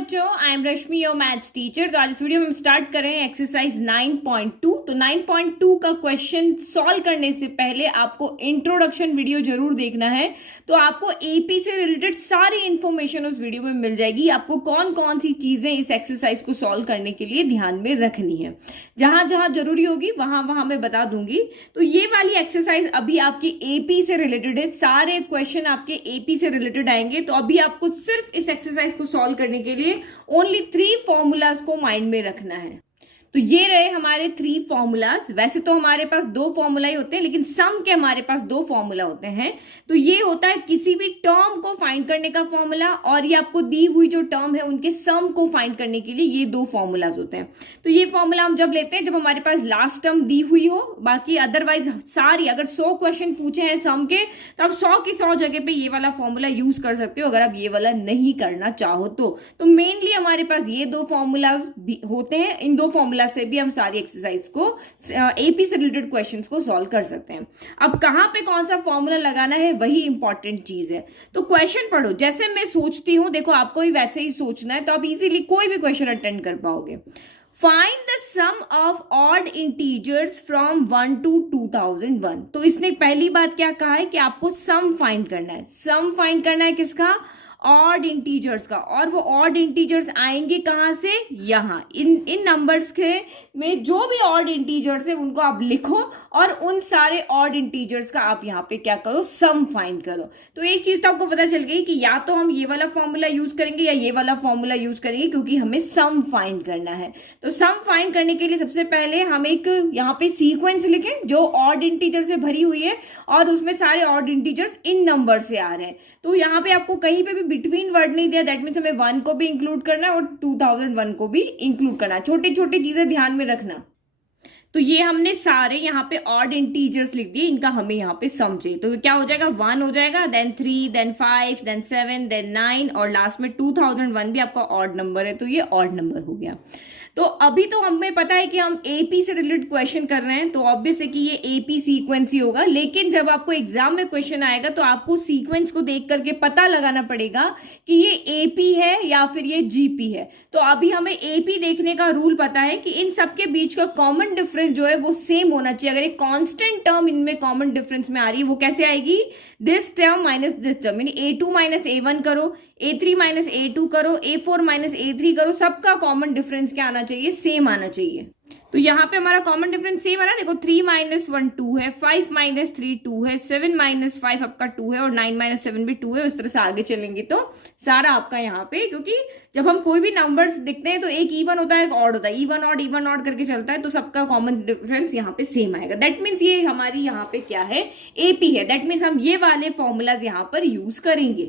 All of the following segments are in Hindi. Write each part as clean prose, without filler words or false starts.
बच्चों, I am Rashmi your maths teacher. तो आज इस वीडियो में हम स्टार्ट कर रहे हैं एक्सरसाइज 9.2। तो 9.2 का क्वेश्चन सॉल्व करने से पहले आपको इंट्रोडक्शन वीडियो जरूर देखना है। तो आपको एपी से रिलेटेड सारी इंफॉर्मेशन उस वीडियो में मिल जाएगी। आपको कौन कौन सी चीजें इस एक्सरसाइज को सॉल्व करने के लिए ध्यान में रखनी है, जहां जहां जरूरी होगी वहां वहां मैं बता दूंगी। तो ये वाली एक्सरसाइज अभी आपकी एपी से रिलेटेड है, सारे क्वेश्चन आपके एपी से रिलेटेड आएंगे। तो अभी आपको सिर्फ इस एक्सरसाइज को सॉल्व करने के लिए ओनली 3 फॉर्मूलाज को माइंड में रखना है। तो ये रहे हमारे 3 फॉर्मूलाज। वैसे तो हमारे पास 2 फॉर्मूला ही होते हैं, लेकिन सम के हमारे पास 2 फॉर्मूला होते हैं। तो ये होता है किसी भी टर्म को फाइंड करने का फॉर्मूला, और ये आपको दी हुई जो टर्म है उनके सम को फाइंड करने के लिए ये 2 फॉर्मूलाज होते हैं। तो ये फॉर्मूला हम जब लेते हैं जब हमारे पास लास्ट टर्म दी हुई हो। बाकी अदरवाइज सारी, अगर 100 क्वेश्चन पूछे हैं सम के, तो आप 100 की 100 जगह पे ये वाला फॉर्मूला यूज कर सकते हो, अगर आप ये वाला नहीं करना चाहो तो मेनली हमारे पास ये 2 फॉर्मूलाज होते हैं। इन 2 फॉर्मूला से भी हम सारी एक्सरसाइज को एपी से रिलेटेड क्वेश्चंस को सॉल्व कर सकते हैं। अब कहां पे कौन सा फॉर्मूला लगाना है वही इंपॉर्टेंट चीज है। तो क्वेश्चन पढ़ो जैसे मैं सोचती हूं, देखो आपको भी वैसे ही सोचना है, तो आप इजीली कोई भी क्वेश्चन अटेंड कर पाओगे। Find the sum of odd integers from 1 to 2001। तो इसने पहली बात क्या कहा है कि आपको सम फाइंड करना है। सम फाइंड करना है किसका? ऑड इंटीजर्स का। और वो ऑड इंटीजर्स आएंगे कहां से? यहां इन नंबर्स के में जो भी ऑड इंटीजर्स है उनको आप लिखो, और उन सारे ऑड इंटीजर्स का आप यहाँ पे क्या करो? सम फाइंड करो। तो एक चीज तो आपको पता चल गई कि या तो हम ये वाला फॉर्मूला यूज करेंगे या ये वाला फॉर्मूला यूज करेंगे, क्योंकि हमें सम फाइंड करना है। तो सम फाइंड करने के लिए सबसे पहले हम एक यहाँ पे सीक्वेंस लिखें जो ऑड इंटीजर से भरी हुई है, और उसमें सारे ऑड इंटीजर्स इन नंबर से आ रहे हैं। तो यहाँ पे आपको कहीं पे भी बिटवीन वर्ड नहीं दिया, दैट मीन्स हमें 1 को भी इंक्लूड करना है और 2001 को भी इंक्लूड करना है। छोटी छोटी चीजें ध्यान में रखना। तो ये हमने सारे यहाँ पे ऑड इंटीजर्स लिख दिए, इनका हमें यहाँ पे सम चाहिए। तो क्या हो जाएगा? 1 हो जाएगा, देन 3, देन 5, देन 7, देन 9, और लास्ट में 2001 भी आपका ऑड नंबर है, तो ये ऑड नंबर हो गया। तो अभी तो हमें पता है कि हम एपी से रिलेटेड क्वेश्चन कर रहे हैं, तो ऑब्वियस है कि ये एपी सीक्वेंस ही होगा। लेकिन जब आपको एग्जाम में क्वेश्चन आएगा तो आपको सीक्वेंस को देख करके पता लगाना पड़ेगा कि ये एपी है या फिर ये जीपी है। तो अभी हमें एपी देखने का रूल पता है कि इन सबके बीच का कॉमन डिफरेंस जो है वो सेम होना चाहिए। अगर एक कांस्टेंट टर्म इनमें कॉमन डिफरेंस में आ रही है, वो कैसे आएगी? This term minus this term, यानी a2 माइनस a1 करो, a3 माइनस a2 करो, a4 माइनस a3 करो, सबका कॉमन डिफरेंस क्या आना चाहिए? सेम आना चाहिए। तो यहाँ पे हमारा कॉमन डिफरेंस सेम आ रहा है। देखो 3 माइनस 1 2 है, 5 माइनस 3 2 है, 7 माइनस 5 आपका 2 है, और 9 माइनस 7 भी 2 है। उस तरह से आगे चलेंगे तो सारा आपका यहाँ पे, क्योंकि जब हम कोई भी नंबर्स दिखते हैं तो एक इवन होता है एक ऑड होता है, इवन ऑड करके चलता है, तो सबका कॉमन डिफरेंस यहाँ पे सेम आएगा। दैट मीन्स ये हमारी यहाँ पे क्या है? एपी है। दैट मीन्स हम ये वाले फॉर्मूलाज यहाँ पर यूज करेंगे।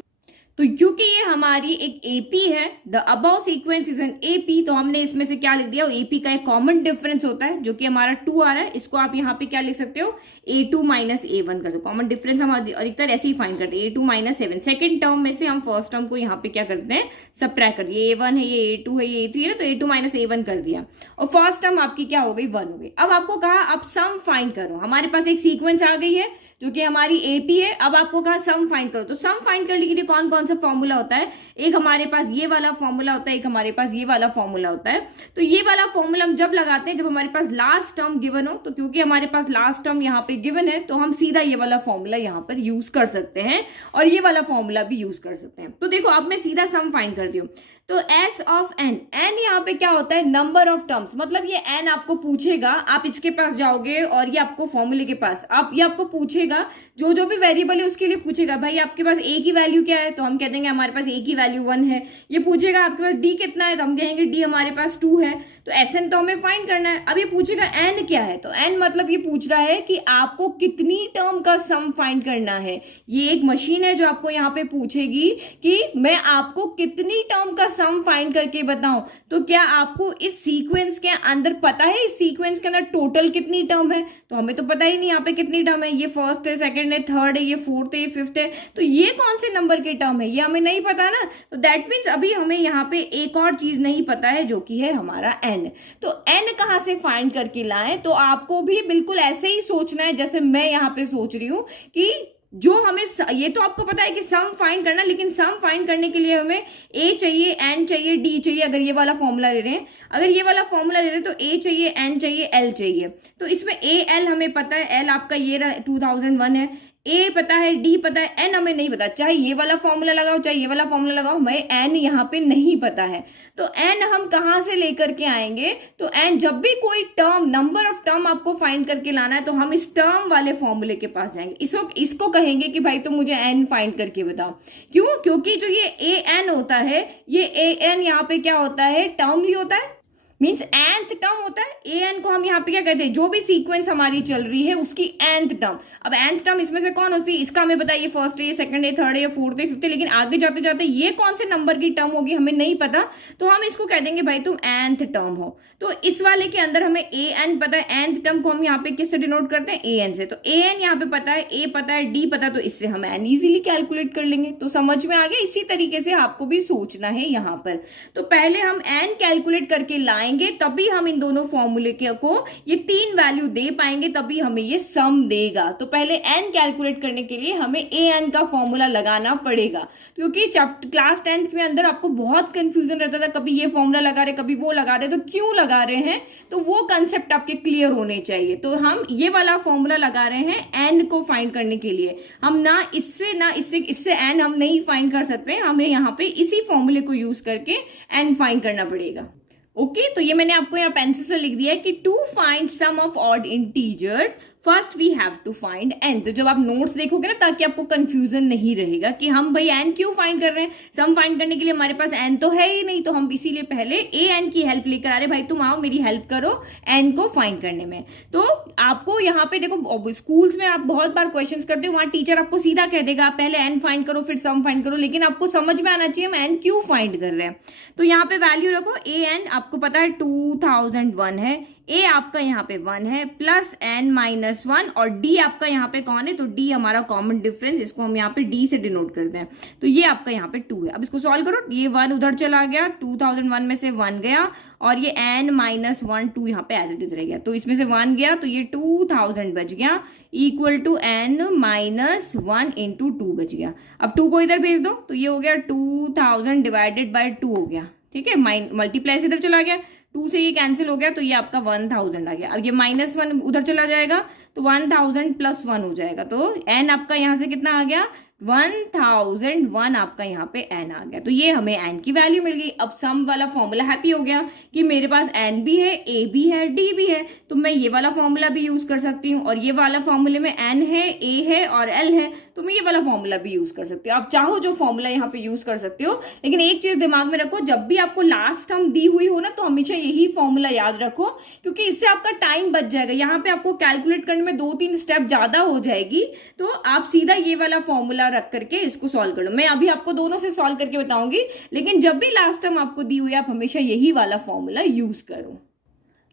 तो क्योंकि ये हमारी एक एपी है, the above sequence is an AP, तो हमने इसमें से क्या लिख दिया? एपी का एक कॉमन डिफरेंस होता है जो कि हमारा 2 आ रहा है। इसको आप यहाँ पे क्या लिख सकते हो? a2 माइनस a1 कर दो। कॉमन डिफरेंस हम अधिकतर ऐसे ही फाइंड करते हैं, a2 माइनस 7। सेकेंड टर्म में से हम फर्स्ट टर्म को यहाँ पे क्या करते हैं? सबट्रैक्ट कर दिया। a1 है, ये a2 है, ये a3 है, तो a2 माइनस a1 कर दिया, और फर्स्ट टर्म आपकी क्या हो गई? 1 हो गई। अब आपको कहा आप सम फाइंड करो। हमारे पास एक सीक्वेंस आ गई है जो कि हमारी एपी है। अब आपको कहा सम फाइंड करो। तो सम फाइंड करने के लिए कौन कौन सा फॉर्मूला होता है? एक हमारे पास ये वाला फॉर्मूला होता है, एक हमारे पास ये वाला फॉर्मूला होता है। तो ये वाला फॉर्मूला हम जब लगाते हैं जब हमारे पास लास्ट टर्म गिवन हो। तो क्योंकि हमारे पास लास्ट टर्म यहाँ पे गिवन है, तो हम सीधा ये वाला फॉर्मूला यहाँ पर यूज कर सकते हैं, और ये वाला फॉर्मूला भी यूज कर सकते हैं। तो देखो अब मैं सीधा सम फाइंड करती हूँ। तो s ऑफ n, n यहाँ पे क्या होता है? Number of terms. मतलब ये n आपको पूछेगा, आप इसके पास जाओगे और ये आपको फॉर्मूले के पास, ये आपको पूछेगा, जो जो भी वेरिएबल है उसके लिए पूछेगा, भाई आपके पास a की वैल्यू क्या है? तो हम कह देंगे हमारे पास a की वैल्यू 1 है। ये पूछेगा आपके पास d कितना है? तो हम कहेंगे d हमारे पास 2 है। तो sn तो हमें फाइंड करना है। अब ये पूछेगा n क्या है? तो n मतलब ये पूछ रहा है कि आपको कितनी टर्म का सम फाइंड करना है। ये एक मशीन है जो आपको यहाँ पे पूछेगी कि मैं आपको कितनी टर्म का सम फाइंड करके बताऊं। तो क्या आपको इस सीक्वेंस के अंदर पता है इस सीक्वेंस के अंदर टोटल कितनी टर्म है? तो हमें तो पता ही नहीं यहाँ पे कितनी टर्म है। ये फर्स्ट है, सेकंड है, थर्ड है, ये फोर्थ है, ये फिफ्थ है, तो ये कौन से नंबर के टर्म है ये हमें नहीं पता ना। तो दैट मीन्स अभी हमें यहाँ पे एक और चीज नहीं पता है जो कि है हमारा n। तो n कहाँ से फाइंड करके लाएं? तो आपको भी बिल्कुल ऐसे ही सोचना है जैसे मैं यहाँ पे सोच रही हूँ कि जो हमें ये तो आपको पता है कि सम फाइंड करना, लेकिन सम फाइंड करने के लिए हमें ए चाहिए, एन चाहिए, डी चाहिए। अगर ये वाला फॉर्मूला ले रहे हैं, अगर ये वाला फॉर्मूला ले रहे हैं तो ए चाहिए, एन चाहिए, एल चाहिए। तो इसमें ए एल हमें पता है, एल आपका ये 2001 है, ए पता है, डी पता है, एन हमें नहीं पता। चाहे ये वाला फॉर्मूला लगाओ चाहे ये वाला फॉर्मूला लगाओ, हमें एन यहाँ पे नहीं पता है। तो एन हम कहाँ से लेकर के आएंगे? तो एन जब भी कोई टर्म, नंबर ऑफ टर्म आपको फाइंड करके लाना है तो हम इस टर्म वाले फॉर्मूले के पास जाएंगे। इसको कहेंगे कि भाई तुम मुझे एन फाइंड करके बताओ। क्यों? क्योंकि जो ये ए एन होता है, ये ए एन यहाँ पे क्या होता है? टर्म ही होता है, मीन्स nth टर्म होता है। ए एन को हम यहाँ पे क्या कहते हैं? जो भी सीक्वेंस हमारी चल रही है उसकी nth टर्म। अब nth टर्म इसमें से कौन होती है? इसका हमें बताइए, फर्स्ट है, सेकंड है, थर्ड है, फोर्थ है, फिफ्थ है, लेकिन आगे जाते जाते ये कौन से नंबर की टर्म होगी हमें नहीं पता, तो हम इसको कह देंगे भाई तुम nth टर्म हो। तो इस वाले के अंदर हमें ए एन पता है, nth टर्म को हम यहाँ पे किससे डिनोट करते हैं? ए एन से। तो ए एन यहाँ पे पता है, ए पता है, डी पता है, तो इससे हम एन इजीली कैलकुलेट कर लेंगे। तो समझ में आ गया? इसी तरीके से आपको भी सोचना है यहाँ पर। तो पहले हम एन कैलकुलेट करके लाएंगे, तभी हम इन दोनों फॉर्मूले को ये 3 वैल्यू दे पाएंगे, तभी हमें ये सम देगा। तो पहले एन कैलकुलेट करने के लिए हमें ए एन का फॉर्मूला लगाना पड़ेगा, क्योंकि क्लास 10th में अंदर आपको बहुत कंफ्यूजन रहता था, कभी ये फॉर्मूला लगा रहे, कभी वो लगा रहे, तो क्यों लगा रहे हैं? तो वो कंसेप्ट आपके क्लियर होने चाहिए। तो हम ये वाला फॉर्मूला लगा रहे हैं एन को फाइंड करने के लिए। हम ना इससे एन हम नहीं फाइंड कर सकते, हमें यहाँ पे इसी फॉर्मूले को यूज करके एन फाइंड करना पड़ेगा। ओके, तो ये मैंने आपको यहाँ पेंसिल से लिख दिया है कि to find sum of odd integers first we have to find n. तो जब आप नोट्स देखोगे ना, ताकि आपको कंफ्यूजन नहीं रहेगा कि हम भाई एन क्यों फाइंड कर रहे हैं, सम फाइंड करने के लिए हमारे पास एन तो है ही नहीं, तो हम इसीलिए पहले ए एन की हेल्प लेकर आ रहे, भाई तुम आओ मेरी हेल्प करो एन को फाइंड करने में। तो आपको यहाँ पे देखो, स्कूल्स में आप बहुत बार क्वेश्चंस करते हो, वहां टीचर आपको सीधा कह देगा आप पहले एन फाइंड करो फिर सम फाइंड करो, लेकिन आपको समझ में आना चाहिए हम एन क्यों फाइंड कर रहे हैं। तो यहाँ पे वैल्यू रखो, ए एन आपको पता है 2001 है, ए आपका यहाँ पे 1 है, प्लस एन माइनस 1, और डी आपका यहाँ पे कौन है? तो डी हमारा कॉमन डिफरेंस, इसको हम यहाँ पे डी से डिनोट करते हैं। तो ये आपका यहाँ पे 2 है। अब इसको सॉल्व करो, ये 1 उधर चला गया, 2001 में से 1 गया, और ये एन माइनस 1 2 यहाँ पे एज इट इज रह गया। तो इसमें से 1 गया तो ये 2000 बच गया, equal to n minus 1 into 2 बच गया। अब 2 को इधर भेज दो, तो ये हो गया 2000 डिवाइडेड बाय 2 हो गया, ठीक है। मल्टीप्लाई इधर चला गया, 2 से ये कैंसिल हो गया, तो ये आपका 1000 आ गया। अब ये -1 उधर चला जाएगा तो 1000 प्लस 1 हो जाएगा, तो एन आपका यहाँ से कितना आ गया? 1001 आपका यहाँ पे एन आ गया। तो ये हमें एन की वैल्यू मिल गई। अब सम वाला फॉर्मूला हैप्पी हो गया कि मेरे पास एन भी है, ए भी है, डी भी है, तो मैं ये वाला फॉर्मूला भी यूज कर सकती हूँ, और ये वाला फॉर्मूले में एन है, ए है और एल है, तो मैं ये वाला फॉर्मूला भी यूज कर सकती हूँ। आप चाहो जो फॉर्मूला यहाँ पे यूज कर सकते हो, लेकिन एक चीज दिमाग में रखो, जब भी आपको लास्ट टर्म दी हुई हो ना, तो हमेशा यही फॉर्मूला याद रखो, क्योंकि इससे आपका टाइम बच जाएगा। यहाँ पे आपको कैलकुलेट करने में 2-3 स्टेप ज्यादा हो जाएगी, तो आप सीधा ये वाला फॉर्मूला रख करके इसको सॉल्व कर लो। मैं अभी आपको दोनों से सॉल्व करके बताऊंगी, लेकिन जब भी लास्ट टर्म आपको दी हुई है, आप हमेशा यही वाला फॉर्मूला यूज करो,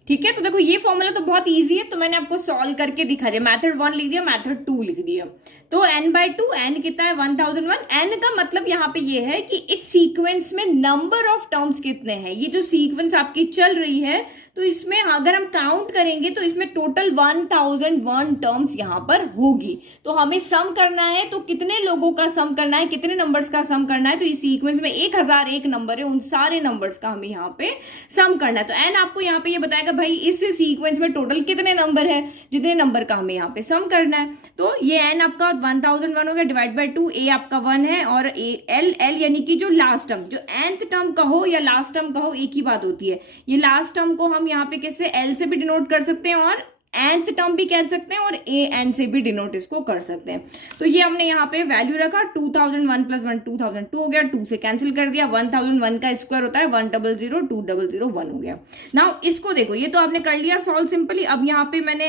ठीक है। तो देखो ये फॉर्मूला तो बहुत इजी है, तो मैंने आपको सॉल्व करके दिखा दिया। मेथड 1 लिख दिया, मेथड 2 लिख दिया। तो n/2, n कितना है? 1001। n का मतलब यहाँ पे ये है कि इस सीक्वेंस में नंबर ऑफ टर्म्स कितने हैं। ये जो सीक्वेंस आपकी चल रही है, तो इसमें अगर हम काउंट करेंगे तो इसमें टोटल 1001 टर्म्स यहाँ पर होगी। तो हमें सम करना है, तो कितने लोगों का सम करना है, कितने नंबर्स का सम करना है? तो इस सीक्वेंस में 1001 नंबर है, उन सारे नंबर्स का हमें यहाँ पे सम करना है। तो n आपको यहाँ पे ये बताएगा भाई इस सीक्वेंस में टोटल कितने नंबर है, जितने नंबर का हमें यहाँ पे सम करना है। तो ये n आपका 1001 हो गया, डिवाइड बाय 2, ए आपका 1 है, और एल यानी कि जो लास्ट टर्म, जो nth टर्म कहो या लास्ट टर्म कहो, एक ही बात होती है। ये लास्ट टर्म को हम यहाँ पे किससे? एल से भी डिनोट कर सकते हैं, और nth टर्म भी कह सकते हैं, और ए एन से भी डिनोट इसको कर सकते हैं। तो ये हमने यहाँ पे वैल्यू रखा, 2001 प्लस 1 2002 हो गया, 2 से कैंसिल कर दिया, 1001 का स्क्वायर होता है 100, 2001 हो गया। नाउ इसको देखो, ये तो आपने कर लिया सॉल्व सिंपली। अब यहाँ पे मैंने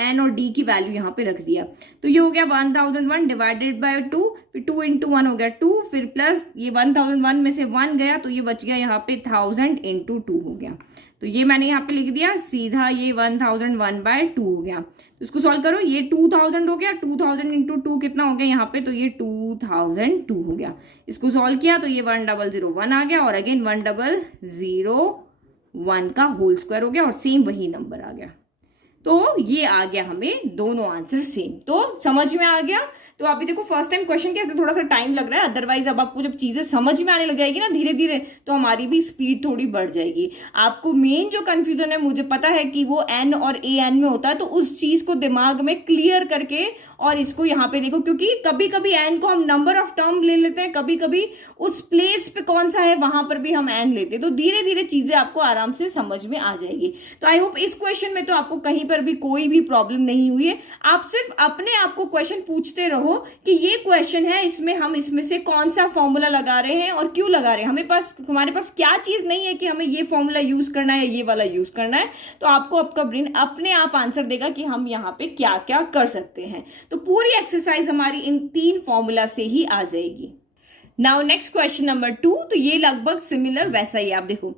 एन और डी की वैल्यू यहाँ पे रख दिया, तो ये हो गया 1001 डिवाइडेड बाय 2, फिर 2 इंटू 1 हो गया 2, फिर प्लस ये 1001 में से 1 गया, तो ये बच गया यहाँ पे 1000 इंटू 2 हो गया। तो ये मैंने यहाँ पे लिख दिया सीधा, ये 1001/2 हो गया। तो इसको सॉल्व करो, ये 2000 हो गया, 2000 इंटू 2 कितना हो गया यहाँ पे? तो ये 2002 हो गया। इसको सॉल्व किया तो ये 1001 आ गया, और अगेन 1001 का होल स्क्वायर हो गया, और सेम वही नंबर आ गया। तो ये आ गया हमें दोनों आंसर सेम। तो समझ में आ गया। तो अभी देखो फर्स्ट टाइम क्वेश्चन के थोड़ा सा टाइम लग रहा है, अदरवाइज अब आपको जब चीजें समझ में आने लग जाएगी ना धीरे धीरे, तो हमारी भी स्पीड थोड़ी बढ़ जाएगी। आपको मेन जो कंफ्यूजन है मुझे पता है कि वो एन और ए एन में होता है, तो उस चीज को दिमाग में क्लियर करके और इसको यहाँ पे देखो, क्योंकि कभी कभी एन को हम नंबर ऑफ टर्म ले लेते हैं, कभी कभी उस प्लेस पे कौन सा है वहां पर भी हम एन लेते हैं, तो धीरे धीरे चीजें आपको आराम से समझ में आ जाएगी। तो आई होप इस क्वेश्चन में तो आपको कहीं पर भी कोई भी प्रॉब्लम नहीं हुई है। आप सिर्फ अपने आप को क्वेश्चन पूछते रहो कि ये क्वेश्चन है, इसमें हम इसमें से कौन सा फॉर्मूला लगा रहे हैं और क्यों लगा रहे हैं, हमारे पास क्या चीज नहीं है कि हमें ये फॉर्मूला यूज करना है या ये वाला यूज करना है। तो आपको आपका ब्रेन अपने आप आंसर देगा कि हम यहाँ पे क्या क्या कर सकते हैं। तो पूरी एक्सरसाइज हमारी इन 3 फॉर्मूला से ही आ जाएगी। नाउ नेक्स्ट क्वेश्चन नंबर 2, तो ये लगभग सिमिलर वैसा ही। आप देखो,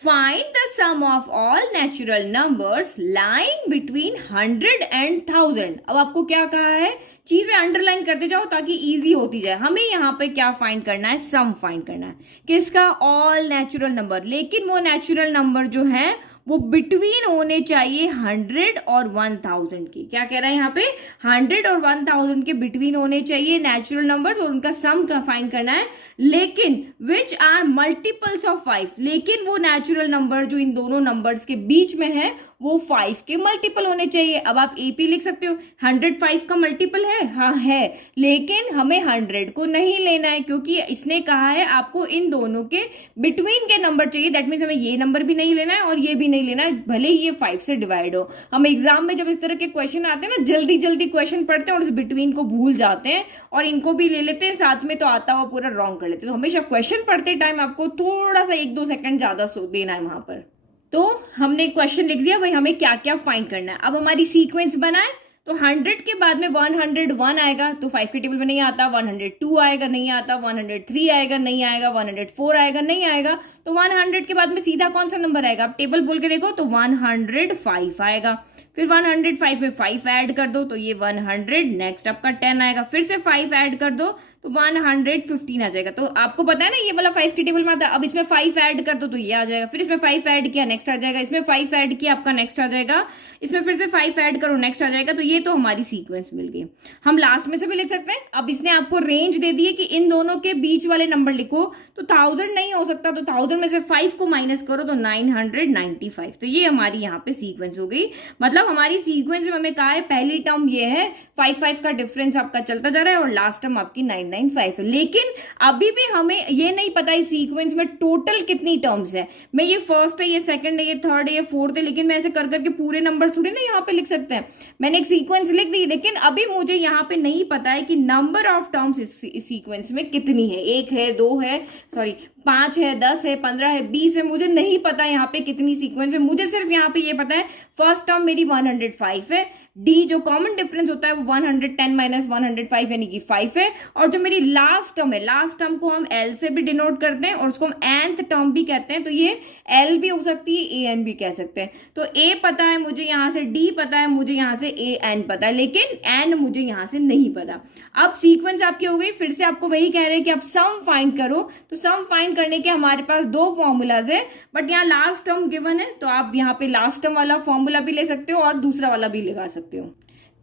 find the sum of all natural numbers lying between 100 and 1000। अब आपको क्या कहा है, चीजें अंडरलाइन करते जाओ ताकि इजी होती जाए। हमें यहाँ पे क्या फाइंड करना है, सम फाइंड करना है किसका, ऑल नेचुरल नंबर। लेकिन वो नेचुरल नंबर जो है वो बिटवीन होने चाहिए 100 और 1000 की। क्या कह रहा है यहाँ पे, 100 और 1000 के बिटवीन होने चाहिए नेचुरल नंबर्स और उनका सम का फाइंड करना है। लेकिन विच आर मल्टीपल्स ऑफ 5, लेकिन वो नेचुरल नंबर जो इन दोनों नंबर्स के बीच में है वो 5 के मल्टीपल होने चाहिए। अब आप एपी लिख सकते हो, 100 5 का मल्टीपल है, हाँ है, लेकिन हमें 100 को नहीं लेना है क्योंकि इसने कहा है आपको इन दोनों के बिटवीन के नंबर चाहिए। दैट मीन्स हमें ये नंबर भी नहीं लेना है और ये भी नहीं लेना है, भले ही ये 5 से डिवाइड हो। हम एग्जाम में जब इस तरह के क्वेश्चन आते हैं ना, जल्दी जल्दी क्वेश्चन पढ़ते हैं और इस बिटवीन को भूल जाते हैं और इनको भी ले लेते हैं साथ में, तो आता हुआ पूरा रॉन्ग कर लेते हैं। तो हमेशा क्वेश्चन पढ़ते टाइम आपको थोड़ा सा 1-2 सेकंड ज्यादा देना है वहां पर। तो हमने क्वेश्चन लिख दिया, भाई हमें क्या क्या फाइंड करना है। अब हमारी सीक्वेंस बनाए, तो 100 के बाद में 101 आएगा तो 5 के टेबल में नहीं आता, 102 आएगा नहीं आता, 103 आएगा नहीं आएगा, 104 आएगा नहीं आएगा, तो 100 के बाद में सीधा कौन सा नंबर आएगा, आप टेबल बोल के देखो, तो 105 आएगा। फिर 105 में 5 ऐड कर दो तो ये 100, नेक्स्ट आपका 10 आएगा, फिर से 5 ऐड कर दो तो 115 आ जाएगा। तो आपको पता है ना ये वाला 5 की टेबल में आता है। अब इसमें 5 ऐड कर दो तो ये आ जाएगा, फिर इसमें 5 ऐड किया नेक्स्ट आ जाएगा, इसमें 5 ऐड किया आपका नेक्स्ट आ जाएगा, इसमें फिर से 5 ऐड करो नेक्स्ट आ जाएगा। तो ये तो हमारी सीक्वेंस मिल गई। हम लास्ट में से भी लिख सकते हैं। अब इसने आपको रेंज दे दी है कि इन दोनों के बीच वाले नंबर लिखो, तो 1000 नहीं हो सकता, तो 1000 में से 5 को माइनस करो तो 995। तो ये हमारी यहाँ पे सीक्वेंस हो गई। मतलब हमारी सीक्वेंस में हमें कहा है पहली टर्म ये है, 5 का डिफरेंस आपका चलता जा रहा है और लास्ट टर्म आपकी 995 है। लेकिन अभी भी हमें ये नहीं पता इस सीक्वेंस में टोटल कितनी टर्म्स है। मैं ये फर्स्ट है, ये सेकंड है, ये थर्ड है, ये फोर्थ है, लेकिन मैं ऐसे कर करके पूरे नंबर थोड़ी ना यहाँ पे लिख सकते हैं। मैंने एक सीक्वेंस लिख दी, लेकिन अभी मुझे यहाँ पे नहीं पता है कि नंबर ऑफ टर्म्स इस सीक्वेंस में कितनी है, 1 है, 2 है, सॉरी 5 है, 10 है, 15 है, 20 है, मुझे नहीं पता यहाँ पे कितनी सीक्वेंस है। मुझे सिर्फ यहाँ पे ये पता है फर्स्ट टर्म मेरी 105 है, डी जो कॉमन डिफरेंस होता है वो 110 माइनस 105 यानी कि 5 है, और जो मेरी लास्ट टर्म है, लास्ट टर्म को हम एल से भी डिनोट करते हैं और उसको हम nth टर्म भी कहते हैं, तो ये एल भी हो सकती है, ए एन भी कह सकते हैं। तो ए पता है मुझे यहाँ से, डी पता है मुझे यहाँ से, ए एन पता है, लेकिन एन मुझे यहाँ से नहीं पता। अब सीक्वेंस आपकी हो गई, फिर से आपको वही कह रहे हैं कि आप सम फाइंड करो। तो सम फाइंड करने के हमारे पास 2 फॉर्मूलाज है, बट यहाँ लास्ट टर्म गिवन है तो आप यहाँ पे लास्ट टर्म वाला फॉर्मूला भी ले सकते हो और दूसरा वाला भी लगा सकते हो।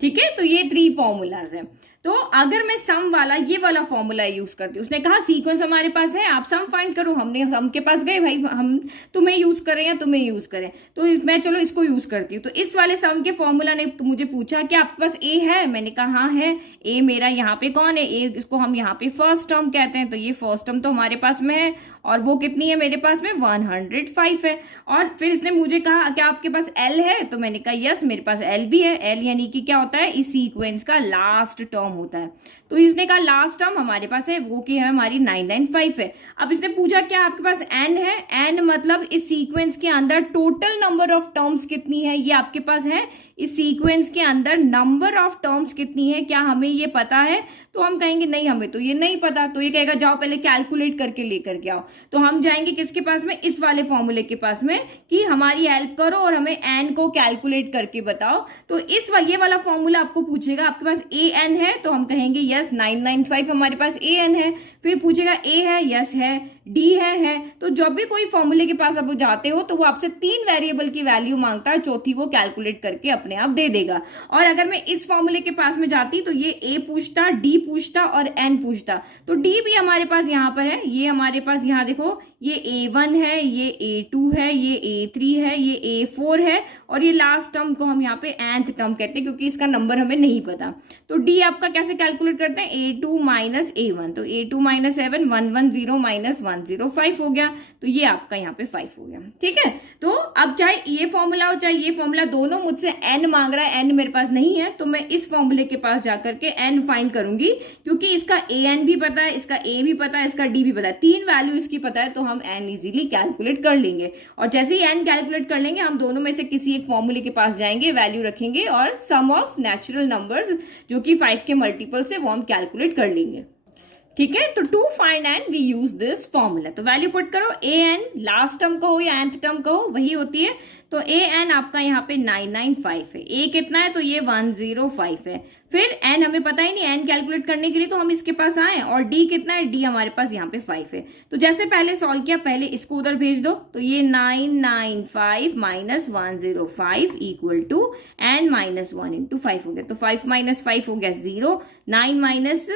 ठीक है, तो ये 3 फॉर्मूलाज है। तो अगर मैं सम वाला ये वाला फॉर्मूला यूज करती हूँ, उसने कहा सीक्वेंस हमारे पास है, आप सम फाइंड करो, हमने सम के पास गए, भाई हम तुम्हें यूज करें या तुम्हें यूज करें, तो मैं चलो इसको यूज करती हूँ। तो इस वाले सम के फॉर्मूला ने मुझे पूछा कि आपके पास ए है, मैंने कहा हाँ है। ए मेरा यहाँ पे कौन है, ए इसको हम यहाँ पे फर्स्ट टर्म कहते हैं, तो ये फर्स्ट टर्म तो हमारे पास में है और वो कितनी है मेरे पास में 105 है। और फिर इसने मुझे कहा क्या आपके पास एल है, तो मैंने कहा यस मेरे पास एल भी है। एल यानी कि क्या होता है, इस सीक्वेंस का लास्ट टर्म होता है। तो इसने कहा लास्ट टर्म हमारे पास है, वो की है हमारी 995 है। अब इसने पूछा क्या आपके पास एन है, एन मतलब इस सीक्वेंस के अंदर टोटल नंबर ऑफ टर्म्स कितनी है ये आपके पास है, इस सीक्वेंस के अंदर नंबर ऑफ टर्म्स कितनी है क्या हमें ये पता है। तो हम कहेंगे नहीं हमें तो ये नहीं पता, तो ये कहेगा जाओ पहले कैलकुलेट करके लेकर के आओ। तो हम जाएंगे किसके पास में, इस वाले फॉर्मूले के पास में कि हमारी हेल्प करो और हमें एन को कैलकुलेट करके बताओ। तो ये वाला फॉर्मूला आपको पूछेगा आपके पास ए एन है, तो हम कहेंगे यस 995 हमारे पास ए एन है। फिर पूछेगा ए है, यस है, डी है। तो जब भी कोई फॉर्मूले के पास आप जाते हो तो वो आपसे 3 वेरिएबल की वैल्यू मांगता है, चौथी वो कैलकुलेट करके अपने अपने आप दे देगा। और अगर मैं इस फॉर्मूले के पास में जाती तो ये a पूछता, d पूछता और n पूछता, तो d भी हमारे पास यहाँ पर है, ये हमारे पास यहाँ देखो ये a1 है, ये a2 है, ये a3 है, ये a4 है और ये लास्ट टर्म को हम यहाँ पे nth टर्म कहते हैं क्योंकि इसका नंबर हमें नहीं पता। तो d आपका कैसे कैलकुलेट करते हैं, a2 माइनस a1, तो a2 माइनस a1 110 माइनस 105 हो गया, तो ये आपका यहाँ पे 5 हो गया। ठीक है, तो अब चाहे ये फॉर्मूला हो चाहे ये फॉर्मूला, दोनों मुझसे n मांग रहा है, n मेरे पास नहीं है, तो मैं इस फॉर्मूले के पास जाकर के n फाइंड करूंगी क्योंकि इसका an भी पता है, इसका a भी पता है, इसका d भी पता है, 3 वैल्यू इसकी पता है, तो हम n इजीली कैलकुलेट कर लेंगे। और जैसे ही n कैलकुलेट कर लेंगे हम दोनों में से किसी एक फॉर्मूले के पास जाएंगे, वैल्यू रखेंगे और सम ऑफ नेचुरल नंबर्स जो कि 5 के मल्टीपल से वो हम कैलकुलेट कर लेंगे। ठीक है, तो to find n we use this formula. तो वैल्यू पुट करो, ए एन लास्ट टर्म का हो या nth टर्म का हो वही होती है, तो ए एन आपका यहाँ पे 995 है, ए कितना है तो ये 105 है, फिर एन हमें पता ही नहीं, एन कैलकुलेट करने के लिए तो हम इसके पास आए, और डी कितना है, डी हमारे पास यहाँ पे 5 है। तो जैसे पहले सॉल्व किया, पहले इसको उधर भेज दो, तो ये 995 minus 105 equal to n minus 1 into 5 हो गया, तो 5 माइनस 5 हो गया 0, 9 माइनस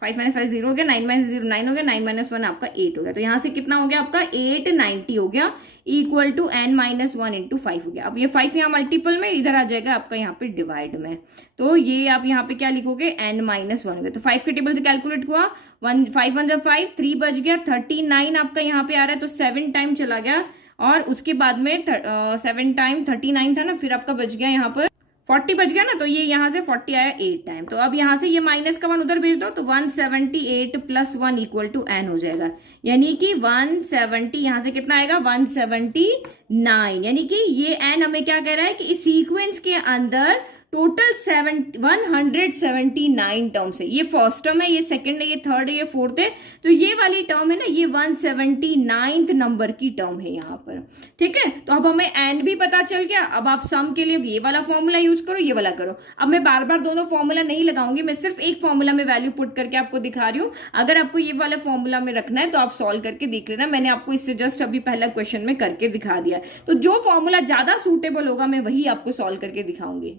5 माइनस 5 0 हो गया, 9 माइनस 0 9 हो गया, 9 माइनस 1 आपका 8 हो गया, तो यहाँ से कितना हो गया आपका 890 हो गया equal to n minus 1 into 5 हो गया। अब ये 5 यहाँ मल्टीपल में, इधर आ जाएगा आपका यहाँ पे डिवाइड में, तो ये आप यहाँ पे क्या लिखोगे n माइनस 1 हो गया, तो 5 के टेबल से कैलकुलेट हुआ, 5 1 5 3 बच गया, 39 आपका यहाँ पे आ रहा है, तो 7 टाइम चला गया, और उसके बाद में 7 टाइम 39 था ना, फिर आपका बच गया यहाँ पर 40 बच गया ना, तो ये यहाँ से 40 आया 8 टाइम, तो अब यहाँ से ये माइनस का 1 उधर भेज दो, तो 178 प्लस 1 इक्वल टू n हो जाएगा, यानी कि 170 यहाँ से कितना आएगा 179, यानी कि ये n हमें क्या कह रहा है कि इस सीक्वेंस के अंदर टोटल 179 टर्म्स है। ये फर्स्ट टर्म है, ये सेकंड है, ये थर्ड है, ये फोर्थ है, तो ये वाली टर्म है ना, ये 179th नंबर की टर्म है यहाँ पर। ठीक है, तो अब हमें एन भी पता चल गया। अब आप सम के लिए ये वाला फॉर्मूला यूज करो, ये वाला करो। अब मैं बार बार दोनों फॉर्मूला नहीं लगाऊंगी, मैं सिर्फ एक फॉर्मूला में वैल्यू पुट करके आपको दिखा रही हूँ। अगर आपको ये वाला फॉर्मूला में रखना है तो आप सॉल्व करके देख लेना, मैंने आपको इससे जस्ट अभी पहला क्वेश्चन में करके दिखा दिया। तो जो फॉर्मूला ज्यादा सूटेबल होगा मैं वही आपको सॉल्व करके दिखाऊंगी।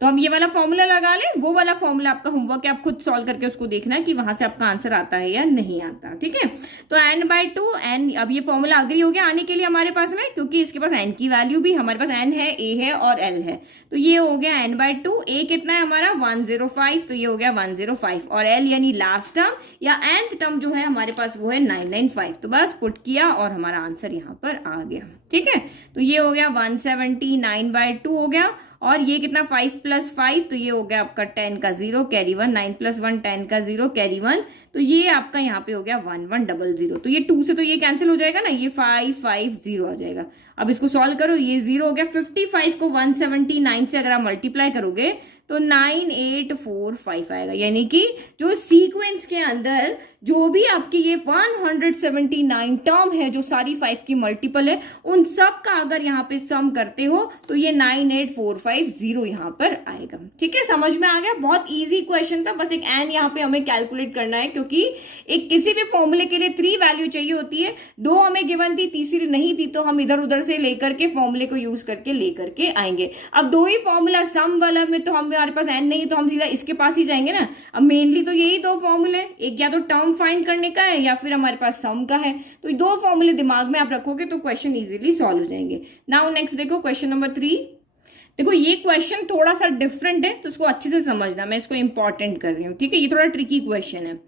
तो हम ये वाला फॉर्मूला लगा लें, वो वाला फॉर्मूला आपका होमवर्क है, आप खुद सॉल्व करके उसको देखना है कि वहां से आपका आंसर आता है या नहीं आता। ठीक है, तो n/2 n, अब ये फॉर्मूला अग्री हो गया आने के लिए हमारे पास में, क्योंकि इसके पास n की वैल्यू भी हमारे पास n है, a है और l है, तो ये हो गया n/2। a कितना है हमारा 105, तो ये हो गया 105, और l यानी लास्ट टर्म या nth टर्म जो है हमारे पास वो है 995। तो बस पुट किया और हमारा आंसर यहाँ पर आ गया। ठीक है, तो ये हो गया 179/2 हो गया, और ये कितना 5 प्लस 5, तो ये हो गया आपका 10 का 0 कैरी 1, 9 प्लस 1 10 का 0 कैरी 1, तो ये आपका यहाँ पे हो गया 1100। तो ये 2 से तो ये कैंसिल हो जाएगा ना, ये 550 आ जाएगा। अब इसको सॉल्व करो, ये 0 हो गया, 55 को 179 से अगर आप मल्टीप्लाई करोगे तो 9845 आएगा, यानी कि जो सीक्वेंस के अंदर जो भी आपकी ये 179 टर्म है जो सारी 5 की मल्टीपल है, उन सब का अगर यहाँ पे सम करते हो तो ये 98450 यहाँ पर आएगा। ठीक है, समझ में आ गया? बहुत इजी क्वेश्चन था, बस एक एन यहाँ पे हमें कैलकुलेट करना है, क्योंकि एक किसी भी फॉर्मूले के लिए 3 वैल्यू चाहिए होती है, 2 हमें गिवन थी, तीसरी नहीं थी, तो हम इधर उधर से लेकर के फॉर्मूले को यूज करके लेकर के आएंगे। अब 2 ही फॉर्मूला, सम वाला में तो हमारे पास एन नहीं, तो हम सीधा इसके पास ही जाएंगे ना। अब मेनली तो यही 2 फॉर्मूले, एक या तो टर्म फाइंड करने का है या फिर हमारे पास सम का है, तो 2 फॉर्मूले दिमाग में आप रखोगे तो क्वेश्चन इजीली सॉल्व हो जाएंगे। नाउ नेक्स्ट देखो क्वेश्चन नंबर 3। देखो ये क्वेश्चन थोड़ा सा डिफरेंट है, तो इसको अच्छे से समझना, मैं इसको इंपॉर्टेंट कर रही हूँ। ठीक है, ये थोड़ा ट्रिकी क्वेश्चन है।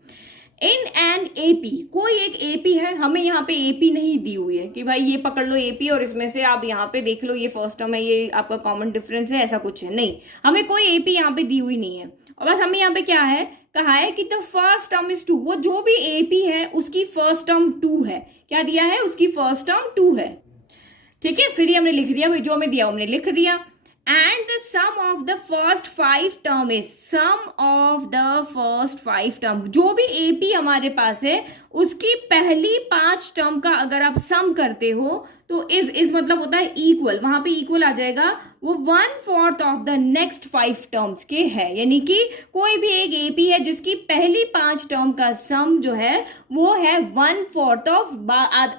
इन एन एपी, कोई एक एपी है, हमें यहाँ पे एपी नहीं दी हुई है कि भाई ये पकड़ लो एपी और इसमें से आप यहाँ पे देख लो ये फर्स्ट टर्म है, ये आपका कॉमन डिफरेंस है, ऐसा कुछ है नहीं, हमें कोई एपी यहाँ पे दी हुई नहीं है। और बस हमें यहाँ पे क्या है, कहा है कि द फर्स्ट टर्म इज 2, वो जो भी एपी है उसकी फर्स्ट टर्म 2 है। क्या दिया है, उसकी फर्स्ट टर्म 2 है। ठीक है, फिर ये हमने लिख दिया, भाई जो हमें दिया हमने लिख दिया। And the sum of the first 5 term is, sum of the first 5 term, जो भी AP हमारे पास है उसकी पहली 5 टर्म का अगर आप सम करते हो तो इज मतलब होता है इक्वल, वहां पे इक्वल आ जाएगा, वो 1/4 ऑफ द नेक्स्ट 5 टर्म्स के है। यानी कि कोई भी एक एपी है जिसकी पहली 5 टर्म का सम जो है वो है 1/4 ऑफ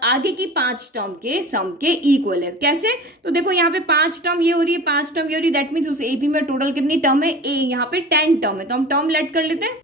आगे की 5 टर्म के सम के इक्वल है। कैसे? तो देखो यहाँ पे 5 टर्म ये हो रही है, 5 टर्म ये हो रही है, दैट मीन्स उस एपी में टोटल कितनी टर्म है? ए। यहाँ पे 10 टर्म है, तो हम टर्म लेट कर लेते हैं।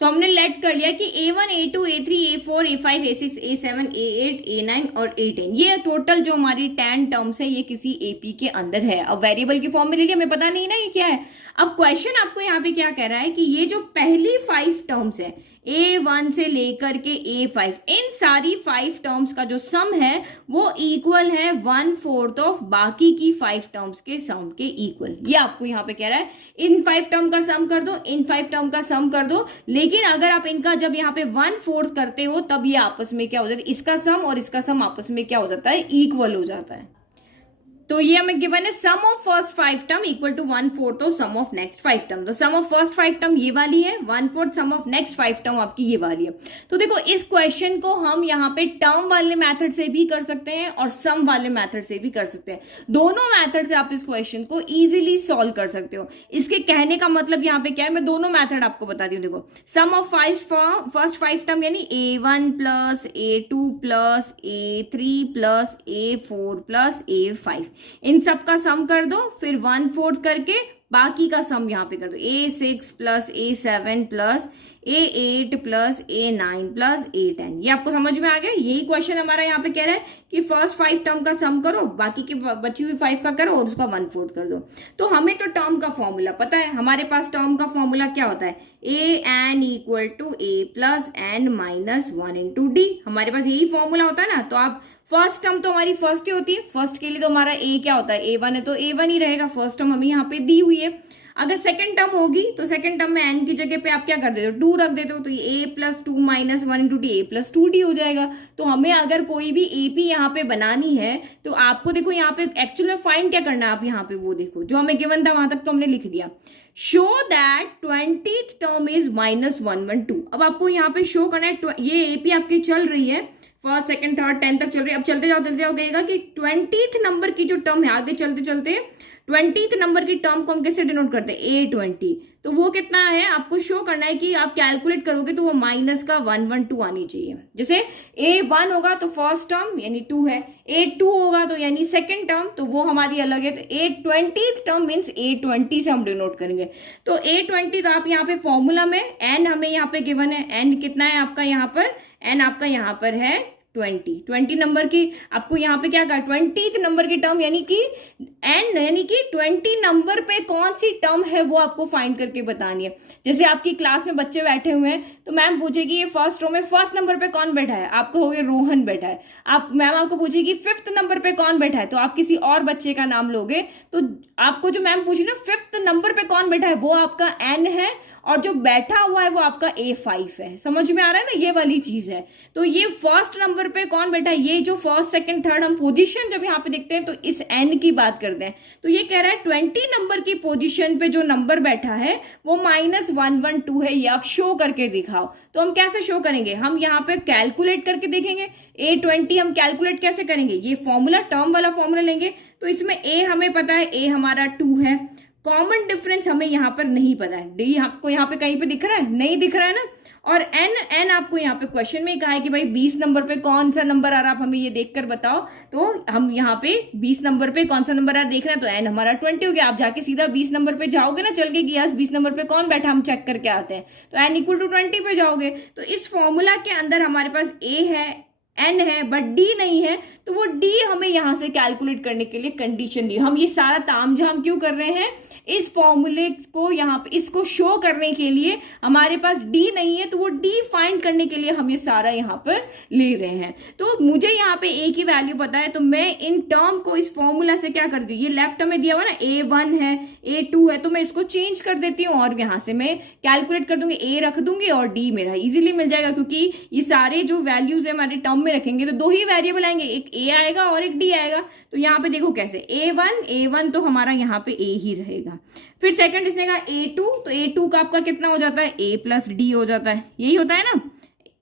तो हमने लेट कर लिया कि A1, A2, A3, A4, A5, A6, A7, A8, A9 और A10, ये टोटल जो हमारी 10 टर्म्स है ये किसी एपी के अंदर है। अब वेरिएबल की फॉर्म में ले लिया, हमें पता नहीं ना ये क्या है। अब क्वेश्चन आपको यहाँ पे क्या कह रहा है कि ये जो पहली 5 टर्म्स है A1 से लेकर के A5, इन सारी 5 टर्म्स का जो सम है वो इक्वल है 1/4 ऑफ बाकी की 5 टर्म्स के सम के इक्वल। ये आपको यहाँ पे कह रहा है इन 5 टर्म का सम कर दो, इन 5 टर्म का सम कर दो। लेकिन अगर आप इनका जब यहाँ पे 1/4 करते हो तब ये आपस में क्या हो जाता है? इसका सम और इसका सम आपस में क्या हो जाता है? इक्वल हो जाता है। तो ये हमें गिवन है sum of first 5 term equal to 1/4 of sum of next 5 term. तो सम ऑफ फर्स्ट 5 टर्म ये वाली है, 1/4 सम ऑफ नेक्स्ट 5 टर्म आपकी ये वाली है। तो देखो इस क्वेश्चन को हम यहाँ पे टर्म वाले मेथड से भी कर सकते हैं और सम वाले मेथड से भी कर सकते हैं। दोनों मेथड से आप इस क्वेश्चन को इजीली सॉल्व कर सकते हो। इसके कहने का मतलब यहाँ पे क्या है, मैं दोनों मेथड आपको बताती हूँ। देखो सम ऑफ फर्स्ट 5 टर्म यानी A1 plus A2 plus A3 plus A4 plus A5, इन सब का सम कर दो, फिर 1/4 करके बाकी का सम यहाँ पे कर दो। A6 plus A7 plus A8 plus A9 plus A10। ये आपको समझ में आ गया? यही क्वेश्चन हमारा यहाँ पे कह रहा है कि फर्स्ट 5 टर्म का सम करो, बाकी की बची हुई 5 का करो और उसका 1/4 कर दो। तो हमें तो टर्म का फॉर्मूला पता है, हमारे पास टर्म का फॉर्मूला क्या होता है? an equal to A plus n minus 1 into d. हमारे पास यही फॉर्मूला होता है ना। तो आप फर्स्ट टर्म तो हमारी फर्स्ट ही होती है, फर्स्ट के लिए तो हमारा ए क्या होता है? A1 है तो A1 ही रहेगा, फर्स्ट टर्म हमें यहाँ पे दी हुई है। अगर सेकंड टर्म होगी तो सेकंड टर्म में n की जगह पे आप क्या कर देते हो? 2 रख देते हो, तो ये a plus 2 minus 1 into D, A plus 2d हो जाएगा। तो हमें अगर कोई भी एपी यहाँ पे बनानी है तो आपको देखो यहाँ पे एक्चुअल में फाइंड क्या करना है, आप यहाँ पे वो देखो जो हमें गिवन था वहां तक तो हमने लिख दिया। Show that 20th term is -112। अब आपको यहाँ पे शो करना है, ये एपी आपकी चल रही है फर्स्ट सेकंड थर्ड 10 तक चल रही है। अब चलते जाओ कहेगा कि 20th नंबर की जो टर्म है, आगे चलते चलते 20th नंबर की टर्म को हम कैसे डिनोट करते हैं? A20। तो वो कितना है आपको शो करना है कि आप कैलकुलेट करोगे तो वो माइनस का 112 आनी चाहिए। जैसे A1 होगा तो फर्स्ट टर्म यानी 2 है, A2 होगा तो यानी सेकंड टर्म, तो वो हमारी अलग है। तो A20th टर्म मीन्स A20 से हम डिनोट करेंगे। तो A20 तो आप यहाँ पे फॉर्मूला में n हमें यहाँ पे गिवन है, n कितना है आपका यहाँ पर? n आपका यहाँ पर है 20 नंबर की। आपको यहाँ पे क्या कहा? 20th नंबर की टर्म यानी कि n यानी कि 20 नंबर पे कौन सी टर्म है वो आपको फाइंड करके बतानी है। जैसे आपकी क्लास में बच्चे बैठे हुए हैं तो मैम पूछेगी ये फर्स्ट रो में फर्स्ट नंबर पे कौन बैठा है? आप कहोगे रोहन बैठा है। आप मैम आपको पूछेगी 5th नंबर पे कौन बैठा है? तो आप किसी और बच्चे का नाम लोगे। तो आपको जो मैम पूछी ना 5th नंबर पे कौन बैठा है वो आपका n है और जो बैठा हुआ है वो आपका A5 है। समझ में आ रहा है ना? ये वाली चीज है। तो ये फर्स्ट नंबर पे कौन बैठा है, ये जो फर्स्ट सेकंड थर्ड हम पोजीशन जब यहाँ पे देखते हैं तो इस n की बात करते हैं। तो ये कह रहा है 20 नंबर की पोजीशन पे जो नंबर बैठा है वो -112 है, ये आप शो करके दिखाओ। तो हम कैसे शो करेंगे? हम यहाँ पे कैलकुलेट करके देखेंगे। A20 हम कैलकुलेट कैसे करेंगे? ये फॉर्मूला टर्म वाला फॉर्मूला लेंगे। तो इसमें a हमें पता है, a हमारा 2 है। कॉमन डिफरेंस हमें यहाँ पर नहीं पता है। डी आपको यहाँ पे कहीं पे दिख रहा है? नहीं दिख रहा है ना। और n आपको यहाँ पे क्वेश्चन में कहा है कि भाई 20 नंबर पे कौन सा नंबर आ रहा है, आप हमें ये देखकर बताओ। तो हम यहाँ पे 20 नंबर पे कौन सा नंबर आ रहा है देख रहे हैं, तो n हमारा 20 हो गया। आप जाके सीधा 20 नंबर पे जाओगे ना चल के कि यार 20 नंबर पे कौन बैठा हम चेक करके आते हैं, तो n इक्वल टू 20 पे जाओगे। तो इस फॉर्मूला के अंदर हमारे पास a है, n है, बट d नहीं है। तो वो d हमें यहाँ से कैलकुलेट करने के लिए कंडीशन दी। हम ये सारा तामझाम क्यों कर रहे हैं? इस फॉर्मूले को यहाँ पे इसको शो करने के लिए हमारे पास d नहीं है, तो वो d फाइंड करने के लिए हम ये सारा यहाँ पर ले रहे हैं। तो मुझे यहाँ पे a की वैल्यू पता है, तो मैं इन टर्म को इस फॉर्मूला से क्या करती हूँ, ये लेफ्ट में दिया हुआ ना A1 है A2 है, तो मैं इसको चेंज कर देती हूँ और यहाँ से मैं कैलकुलेट कर दूंगी, a रख दूंगी और d मेरा इजीली मिल जाएगा। क्योंकि ये सारे जो वैल्यूज है हमारे टर्म में रखेंगे तो 2 ही वेरिएबल आएंगे, एक a आएगा और एक d आएगा। तो यहाँ पे देखो कैसे A1 तो हमारा यहाँ पे a ही रहेगा। फिर सेकंड इसने कहा A2, तो A2 का आपका कितना हो जाता है? a प्लस d हो जाता है। यही होता है ना,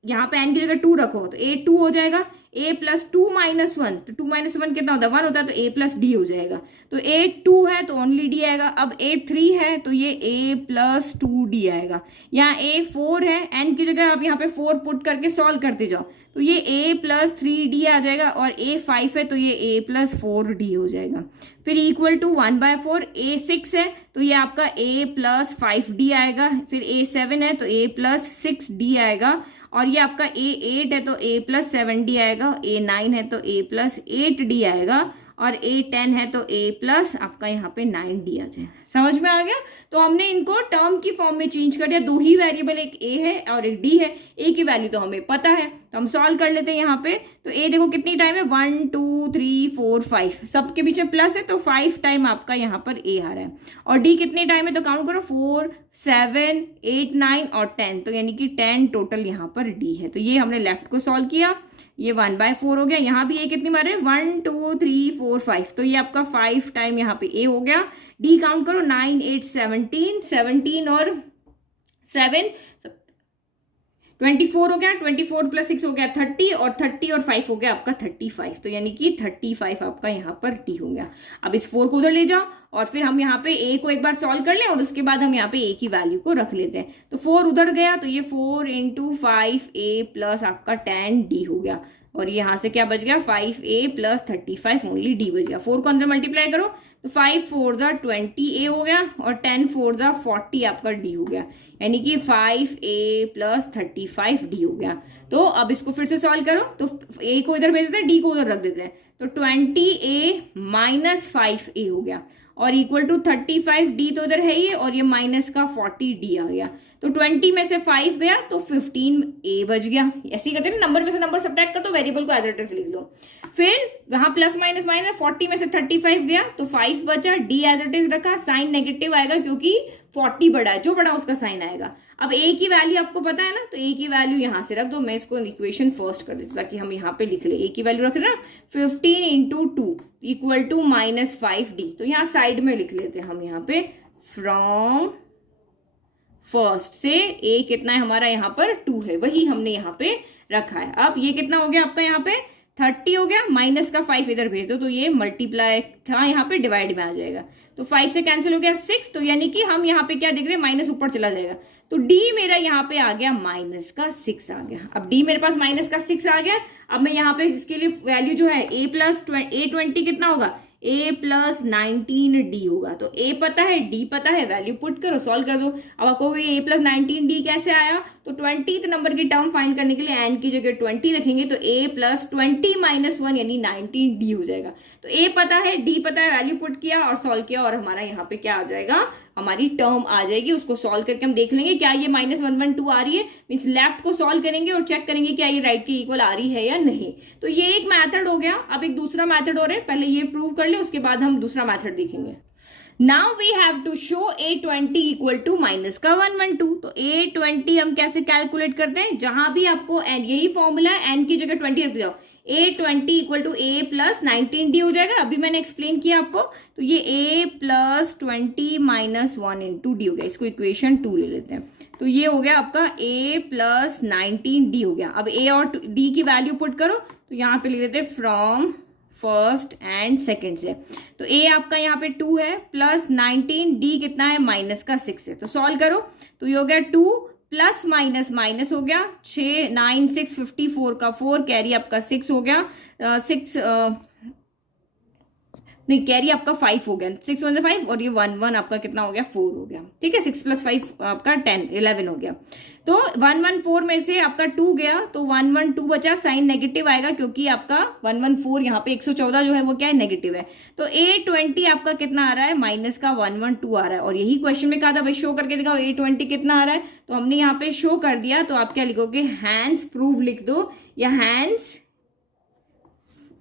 यहाँ पे n की जगह 2 रखो तो A2 हो जाएगा। a प्लस 2 माइनस 1, तो 2 माइनस 1 कितना होता है 1 होता है, तो a प्लस डी हो जाएगा। तो a 2 है तो ओनली डी आएगा। अब a 3 है तो ये a प्लस 2d आएगा। यहाँ a 4 है, n की जगह आप यहाँ पे 4 पुट करके सॉल्व करते जाओ, तो ये a प्लस 3d आ जाएगा, और a 5 है तो ये a प्लस 4d हो जाएगा। फिर इक्वल टू 1/4, a 6 है तो ये आपका a प्लस 5d आएगा। फिर a 7 है तो a प्लस 6d आएगा, और ये आपका a 8 है तो a प्लस 7d आएगा, a 9 है तो a प्लस 8d आएगा, और a 10 है तो a प्लस आपका यहाँ पे 9d आ जाएगा। समझ में आ गया? तो हमने इनको टर्म की फॉर्म में चेंज कर दिया। 2 ही वेरिएबल, एक a है और एक d है। a की वैल्यू तो हमें पता है, तो हम सॉल्व कर लेते हैं यहाँ पे। तो a देखो कितनी टाइम है, 1 2 3 4 5, सबके पीछे प्लस है तो 5 टाइम आपका यहाँ पर a आ रहा है। और d कितने टाइम है, तो काउंट करो 4 7 8 9 और 10, तो यानी कि 10 टोटल यहाँ पर d है। तो ये हमने लेफ्ट को सॉल्व किया, ये 1/4 हो गया। यहाँ भी a कितनी बार है, 1 2 3 4 5, तो ये आपका 5 टाइम यहाँ पे a हो गया। d काउंट करो 9 8 17, 17 और 7 24 हो गया, 24 प्लस 6 हो गया 30, और 30 और 5 हो गया आपका 35, तो यानी कि 35 आपका यहाँ पर d हो गया। अब इस 4 को उधर ले जाओ, और फिर हम यहाँ पे a को एक बार सॉल्व कर लें, और उसके बाद हम यहाँ पे a की वैल्यू को रख लेते हैं। तो 4 उधर गया, तो ये 4 × 5a प्लस आपका 10d हो गया, और यहाँ से क्या बच गया, 5a प्लस 35 ओनली d बच गया। 4 को अंदर मल्टीप्लाई करो तो 5 4 20a हो गया, और 10 4 40 आपका d हो गया, यानी कि 5a प्लस 35d हो गया। तो अब इसको फिर से सॉल्व करो, तो a को इधर भेज देते हैं, d को उधर रख देते हैं, तो 20a माइनस 5a हो गया, और इक्वल टू 35d तो उधर है ही, और ये माइनस का 40d आ गया। तो 20 में से 5 गया तो 15a बच गया। ऐसे ही करते हैं, नंबर में से नंबर सब्ट्रैक्ट कर दो, वेरिएबल को एज इट इज लिख लो। फिर वहां प्लस माइनस माइनस, 40 में से 35 गया तो 5 बचा, d एज इट इज रखा, साइन नेगेटिव आएगा क्योंकि 40 बड़ा है, जो बड़ा उसका साइन आएगा। अब a की वैल्यू आपको पता है ना, तो a की वैल्यू यहां से रख दो। मैं इसको इक्वेशन फर्स्ट कर देती हूँ ताकि हम यहाँ पे लिख ले। a की वैल्यू रख रहे ना, 15 × 2 इक्वल टू माइनस 5d, तो यहाँ साइड में लिख लेते हैं हम यहाँ पे, फ्रॉम फर्स्ट से a कितना है हमारा यहाँ पर 2 है, वही हमने यहाँ पे रखा है। अब ये कितना हो गया आपका यहाँ पे 30 हो गया, माइनस का 5 इधर भेज दो, तो ये मल्टीप्लाई था यहाँ पे डिवाइड में आ जाएगा, तो 5 से कैंसिल हो गया 6, तो यानी कि हम यहाँ पे क्या देख रहे हैं, माइनस ऊपर चला जाएगा, तो d मेरा यहाँ पे आ गया माइनस का 6 आ गया। अब d मेरे पास माइनस का 6 आ गया। अब मैं यहाँ पे इसके लिए वैल्यू जो है a प्लस a20 कितना होगा, a प्लस 19d होगा। तो a पता है, d पता है, वैल्यू पुट करो, सॉल्व कर दो। अब आपको a प्लस 19d कैसे आया, तो 20th नंबर की टर्म फाइंड करने के लिए n की जगह 20 रखेंगे, तो a प्लस 20 माइनस 1 यानी 19d हो जाएगा। तो a पता है, d पता है, वैल्यू पुट किया और सॉल्व किया, और हमारा यहाँ पे क्या आ जाएगा, हमारी टर्म आ जाएगी। उसको सॉल्व करके हम देख लेंगे क्या ये -112 आ रही है, मीन्स लेफ्ट को सॉल्व करेंगे और चेक करेंगे क्या ये राइट के इक्वल आ रही है या नहीं। तो ये एक मेथड हो गया। अब एक दूसरा मेथड और है, पहले ये प्रूव कर ले, उसके बाद हम दूसरा मेथड देखेंगे। Now we have to show a20 equal to minus का 112। तो a20 हम कैसे कैलकुलेट करते हैं, जहां भी आपको n, यही फॉर्मूला है, n की जगह 20 रख जाओ, a20 equal to a plus 19d हो जाएगा। अभी मैंने एक्सप्लेन किया आपको, तो ये a plus 20 minus 1 into D हो गया। इसको इक्वेशन 2 ले लेते हैं, तो ये हो गया आपका a प्लस 19d हो गया। अब a और d की वैल्यू पुट करो, तो यहाँ पे ले लेते हैं फ्रॉम फर्स्ट एंड सेकेंड से। तो a आपका यहाँ पे 2 है, प्लस 19d कितना है, माइनस का 6 है। तो सॉल्व करो, तो ये हो गया 2 प्लस माइनस माइनस हो गया, 6 9 6 54 का 4, कैरी आपका 6 हो गया, 6 नहीं कैरी आपका 5 हो गया, 6 1 5, और ये 1 1 आपका कितना हो गया, 4 हो गया। ठीक है, 6 + 5 आपका 10 11 हो गया। तो 114 में से आपका 2 गया, तो 112 बचा, साइन नेगेटिव आएगा क्योंकि आपका 114 यहाँ पे 114 जो है वो क्या है, नेगेटिव है। तो a20 आपका कितना आ रहा है, माइनस का 112 आ रहा है। और यही क्वेश्चन में कहा था भाई शो करके दिखाओ a20 कितना आ रहा है, तो हमने यहाँ पे शो कर दिया। तो आप क्या लिखोगे, हैंस प्रूव लिख दो, या हैंस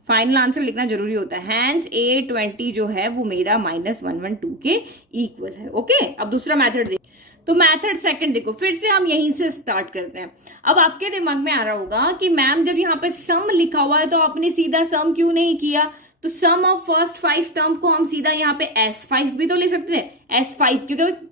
फाइनल आंसर लिखना जरूरी होता है। हैंस a20 जो है वो मेरा -112 के इक्वल है। ओके, अब दूसरा मेथड देखो। तो मेथड सेकंड देखो, फिर से हम यहीं से स्टार्ट करते हैं। अब आपके दिमाग में आ रहा होगा कि मैम जब यहाँ पे सम लिखा हुआ है तो आपने सीधा सम क्यों नहीं किया। तो सम ऑफ फर्स्ट 5 टर्म को हम सीधा यहाँ पे S5 भी तो ले सकते थे, S5,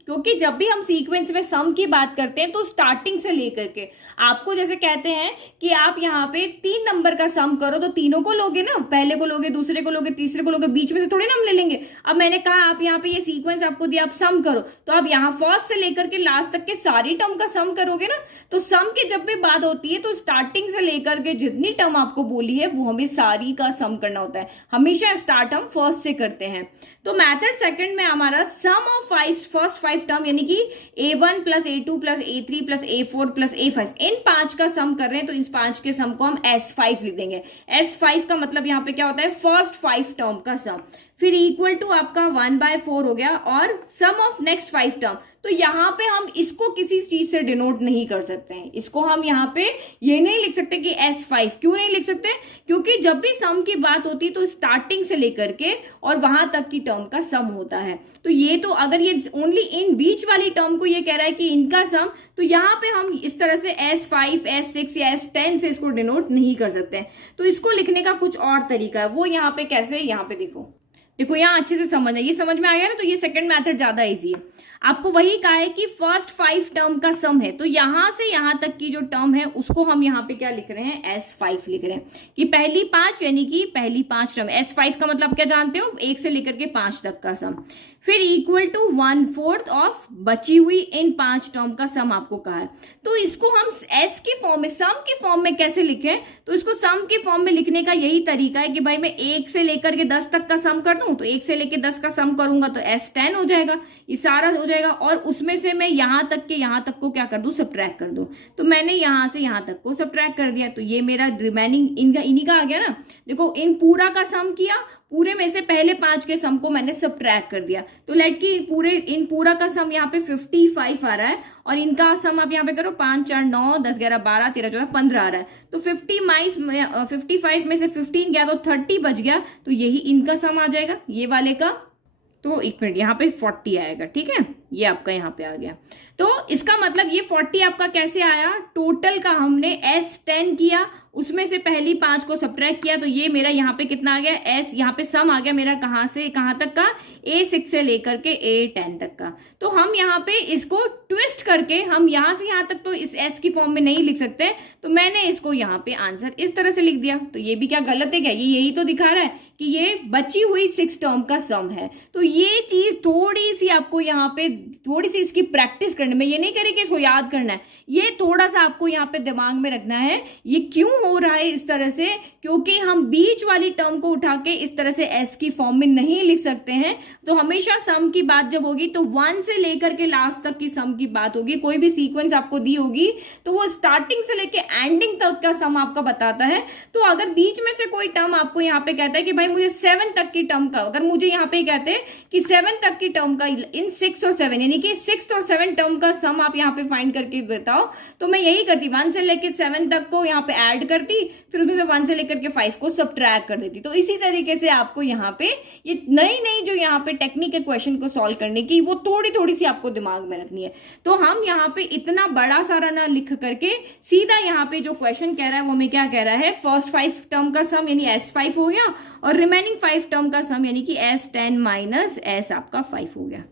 क्योंकि जब भी हम सीक्वेंस में सम की बात करते हैं तो स्टार्टिंग से लेकर के आपको जैसे कहते हैं कि आप यहाँ पे 3 नंबर का सम करो तो तीनों को लोगे ना, पहले को लोगे, दूसरे को लोगे, तीसरे को लोगे, बीच में से थोड़ी ना हम ले लेंगे। अब मैंने कहा आप यहाँ पे ये सीक्वेंस आपको दिया, आप सम करो, तो आप यहाँ फर्स्ट से लेकर के लास्ट तक के सारी टर्म का सम करोगे ना। तो सम की जब भी बात होती है तो स्टार्टिंग से लेकर के जितनी टर्म आपको बोली है वो हमें सारी का सम करना होता है, हमेशा स्टार्ट हम फर्स्ट से करते हैं। तो मेथड सेकंड में हमारा सम ऑफ फर्स्ट 5 टर्म यानी कि A1 plus A2 plus A3 plus A4 plus A5, इन 5 का सम कर रहे हैं तो इस 5 के सम को हम S5 लिख देंगे। S5 का मतलब यहाँ पे क्या होता है, फर्स्ट 5 टर्म का सम। फिर इक्वल टू आपका 1/4 हो गया और सम ऑफ नेक्स्ट 5 टर्म। तो यहाँ पे हम इसको किसी चीज से डिनोट नहीं कर सकते हैं, इसको हम यहाँ पे ये नहीं लिख सकते कि S5। क्यों नहीं लिख सकते, क्योंकि जब भी सम की बात होती है तो स्टार्टिंग से लेकर के और वहां तक की टर्म का सम होता है। तो ये तो अगर ये ओनली इन बीच वाली टर्म को ये कह रहा है कि इनका सम, तो यहाँ पे हम इस तरह से S5, S6 या S10 से इसको डिनोट नहीं कर सकते हैं। तो इसको लिखने का कुछ और तरीका है, वो यहाँ पे कैसे, यहाँ पे देखो यहाँ अच्छे से समझ है, ये समझ में आ गया ना। तो ये सेकंड मेथड ज्यादा इजी है। आपको वही कहा है कि फर्स्ट 5 टर्म का सम है, तो यहां से यहां तक की जो टर्म है उसको हम यहाँ पे क्या लिख रहे हैं, S5 लिख रहे हैं कि पहली 5 यानी कि पहली 5 टर्म। S5 का मतलब क्या जानते हो, 1 से लेकर के 5 तक का सम। फिर इक्वल टू 1/4 ऑफ बची हुई इन 5 टर्म का सम आपको कहा है। तो इसको हम S के फॉर्म में, सम के फॉर्म में कैसे लिखें, तो इसको सम के फॉर्म में लिखने का यही तरीका है कि भाई मैं 1 से लेकर के 10 तक का सम कर दूं, तो 1 से लेकर 10 का सम करूंगा तो S10 हो जाएगा, ये सारा हो जाएगा। और उसमें से मैं यहां तक के यहां तक को क्या कर दूं, सब्ट्रैक्ट कर दूं। तो मैंने यहां से यहां तक को सब्ट्रैक्ट कर दिया, तो ये मेरा रिमेनिंग इन्हीं का आ गया ना। देखो इन पूरा का सम किया, पूरे में से पहले 5 के सम को मैंने सब्ट्रैक्ट कर दिया। तो लेट की इन पूरा का सम यहाँ पे 55 आ रहा है और इनका सम आप यहाँ पे करो 5 4 9 10 11 12 13 14 15 आ रहा है। तो 55 में से 15 गया तो 30 बच गया, तो यही इनका सम आ जाएगा ये वाले का। तो एक मिनट, यहाँ पे 40 आएगा, ठीक है, ये आपका यहाँ पे आ गया। तो इसका मतलब ये 40 आपका कैसे आया, टोटल का हमने S10 किया, उसमें से पहली 5 को सब्ट्रैक्ट किया, तो ये मेरा यहाँ पे कितना आ गया, S यहाँ पे सम आ गया मेरा कहाँ से कहाँ तक का, A6 से लेकर के A10 तक का। तो हम यहाँ पे इसको ट्विस्ट करके हम यहाँ से यहाँ तक तो इस S की फॉर्म में नहीं लिख सकते, तो मैंने इसको यहाँ पे आंसर इस तरह से लिख दिया। तो ये भी क्या गलत है क्या, ये यही तो दिखा रहा है कि ये बची हुई 6 टर्म का सम है। तो ये चीज थोड़ी सी आपको यहाँ पे थोड़ी सी इसकी प्रैक्टिस करने में, ये नहीं करे कि इसको याद करना है, ये थोड़ा सा आपको यहाँ पे दिमाग में रखना है। ये क्यों हो रहा है इस तरह से, क्योंकि हम बीच वाली टर्म को उठा के इस तरह से S की फॉर्म में नहीं लिख सकते हैं। तो हमेशा सम की बात जब होगी तो 1 से लेकर के लास्ट तक की सम की बात होगी। कोई भी सीक्वेंस आपको दी होगी तो वो स्टार्टिंग से लेके एंडिंग तक का सम आपका बताता है। तो अगर बीच में से कोई टर्म आपको यहाँ पे कहता है कि भाई मुझे 7 तक की टर्म का, अगर मुझे यहाँ पे कहते हैं कि 7 तक की टर्म का इन 6 और 7 यानी कि 6 और 7 टर्म का सम आप यहाँ पे फाइंड करके बताओ, तो मैं यही करती, 1 से लेकर 7 तक को यहाँ पे ऐड करती, फिर उसमें से 1 से लेकर के 5 को सब्ट्रैक्ट कर देती। तो इसी तरीके से आपको यहाँ पे ये नई जो यहाँ पे टेक्निक है क्वेश्चन को सॉल्व करने की, वो थोड़ी सी आपको दिमाग में रखनी है। तो हम यहाँ पे इतना बड़ा सारा ना लिख करके सीधा यहाँ पे जो क्वेश्चन कह रहा है वो हमें क्या कह रहा है, फर्स्ट 5 टर्म का सम यानी S5 हो गया और रिमेनिंग 5 टर्म का सम यानी कि S10 माइनस S आपका 5 हो गया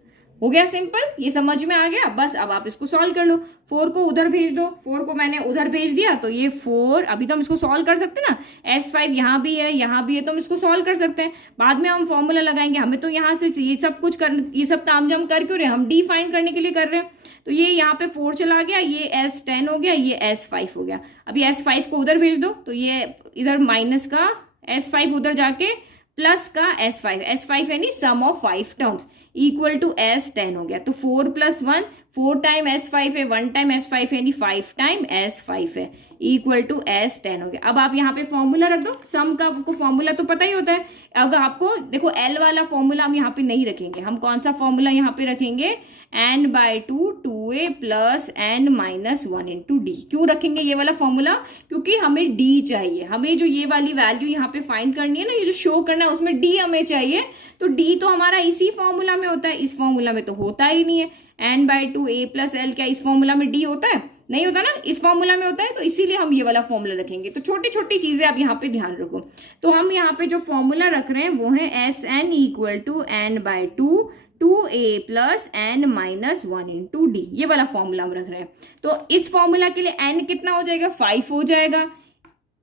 सिंपल, ये समझ में आ गया। बस अब आप इसको सॉल्व कर लो, 4 को उधर भेज दो, 4 को मैंने उधर भेज दिया, तो ये 4 अभी तो हम इसको सॉल्व कर सकते हैं ना, S5 यहाँ भी है तो हम इसको सॉल्व कर सकते हैं। बाद में हम फॉर्मूला लगाएंगे, हमें तो यहाँ से ये सब कुछ कर, ये सब तामझाम कर क्यों रहे हैं, हम डी फाइंड करने के लिए कर रहे हैं। तो ये यहाँ पे 4 चला गया, ये S10 हो गया, ये S5 हो गया। अभी S5 को उधर भेज दो, तो ये इधर माइनस का S5 उधर जाके प्लस का S5 यानी sum of 5 terms equal to S10 हो गया। तो 4 + 1 4 टाइम S5 है, 1 टाइम S5 यानी 5 टाइम S5 है इक्वल टू S10 हो गया। अब आप यहाँ पे फॉर्मूला रख दो, सम का आपको फॉर्मूला तो पता ही होता है। अगर आपको देखो L वाला फॉर्मूला हम यहाँ पे नहीं रखेंगे, हम कौन सा फॉर्मूला यहाँ पे रखेंगे, n/2 2a + n - 1 × d। क्यों रखेंगे ये वाला फॉर्मूला, क्योंकि हमें d चाहिए, हमें जो ये वाली वैल्यू यहाँ पे फाइंड करनी है ना, ये जो शो करना है उसमें d हमें चाहिए। तो d तो हमारा इसी फॉर्मूला में होता है, इस फॉर्मूला में तो होता ही नहीं है। n/2 a + l क्या इस फॉर्मूला में d होता है, नहीं होता ना, इस फॉर्मूला में होता है। तो इसीलिए हम ये वाला फॉर्मूला रखेंगे। तो छोटी छोटी चीजें आप यहाँ पे ध्यान रखो। तो हम यहाँ पे जो फॉर्मूला रख रहे हैं वो है Sn = n/2 2a plus n minus 1 into D, ये वाला फॉर्मूला हम रख रहे हैं। तो इस फॉर्मूला के लिए n कितना हो जाएगा, 5 हो जाएगा।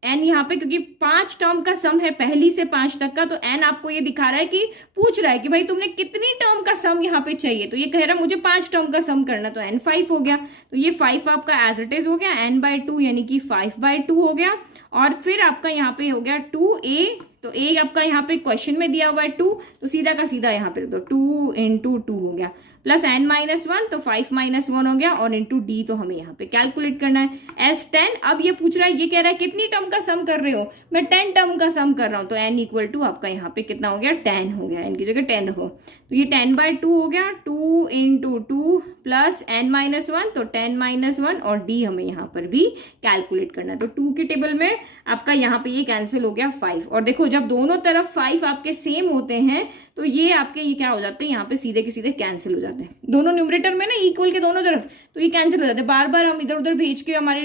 n यहाँ पे क्योंकि 5 टर्म का सम है पहली से 5 तक का, तो n आपको ये दिखा रहा है कि पूछ रहा है कि भाई तुमने कितनी टर्म का सम यहाँ पे चाहिए, तो ये कह रहा है मुझे 5 टर्म का सम करना, तो n 5 हो गया। तो ये 5 आपका एज इट इज हो गया, n/2 यानी कि 5/2 हो गया। और फिर आपका यहाँ पे हो गया 2a, तो a आपका यहाँ पे क्वेश्चन में दिया हुआ है 2, तो सीधा का सीधा यहाँ पे तो 2 इंटू 2 हो गया, प्लस n माइनस 1 तो 5 माइनस 1 हो गया, और इंटू डी तो हमें यहाँ पे कैलकुलेट करना है एस 10। अब ये पूछ रहा है, ये कह रहा है कितनी टर्म का सम कर रहे हो, मैं 10 टर्म का सम कर रहा हूँ, तो n इक्वल टू आपका यहाँ पे कितना हो गया, 10 हो गया, n की जगह 10 रखो, तो ये 10/2 हो गया, 2 इंटू 2 प्लस n माइनस 1 तो 10 माइनस 1, और d हमें यहाँ पर भी कैलकुलेट करना है। तो 2 के टेबल में आपका यहाँ पे ये कैंसिल हो गया 5, और देखो जब दोनों तरफ 5 आपके सेम होते हैं तो ये आपके ये क्या हो जाते हैं, यहाँ पे सीधे के सीधे कैंसिल हो जाते हैं, दोनों न्यूमरेटर में ना इक्वल के दोनों तरफ, तो ये कैंसिल हो जाते हैं। बार बार हम इधर उधर भेज के हमारे